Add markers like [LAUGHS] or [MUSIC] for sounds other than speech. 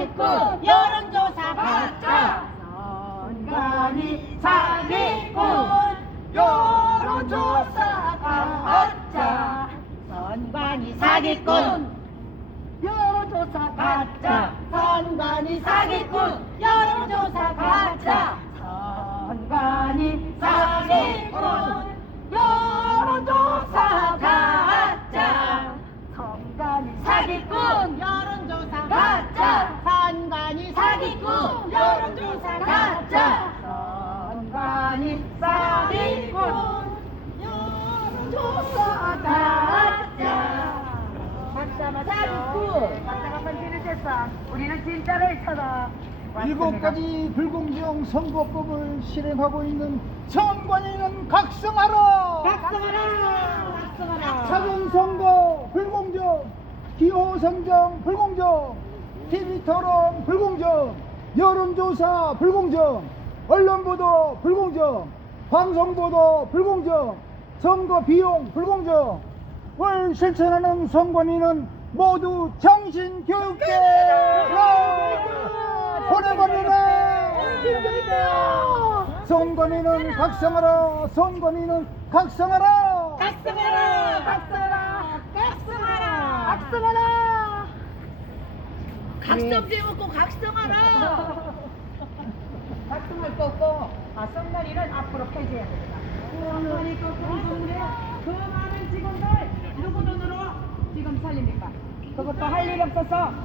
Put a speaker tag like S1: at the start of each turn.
S1: 사기꾼 여론조사 가짜 선관위 사기꾼 여론조사 가짜 선관위 사기꾼 여론조사 가짜 선관위 사기꾼 여론조사 가짜 선관위 사기꾼 여론조사 가짜 선관위 사기꾼 여론조사 가짜 맞죠? 박사가 판결했어. 우리는 진짜를 쳐다.
S2: 일곱 가지 불공정 선거법을 실행하고 있는 선관위는 각성하라.
S1: 박사하라. 박사하라.
S2: 사전선거 불공정, 기호 선정 불공정, TV토론 불공정, 여론조사 불공정, 언론 보도 불공정, 방송 보도 불공정, 선거 비용 불공정, 을 실천하는 선관위는 모두 정신교육계 보내버리라! 선관위는 각성하라! 선관위는 각성하라!
S1: 각성하라. 각성하라. 각성하라. 각성하라. 각성 제목고 각성하라. [LAUGHS]
S3: 각성할 거고 아, 선관위는 앞으로 폐지해야 됩니다. 선관위 거꾸로 정리해 그 많은 직원들 누구 돈으로 지금 살립니까? 그것도 할 일 없어서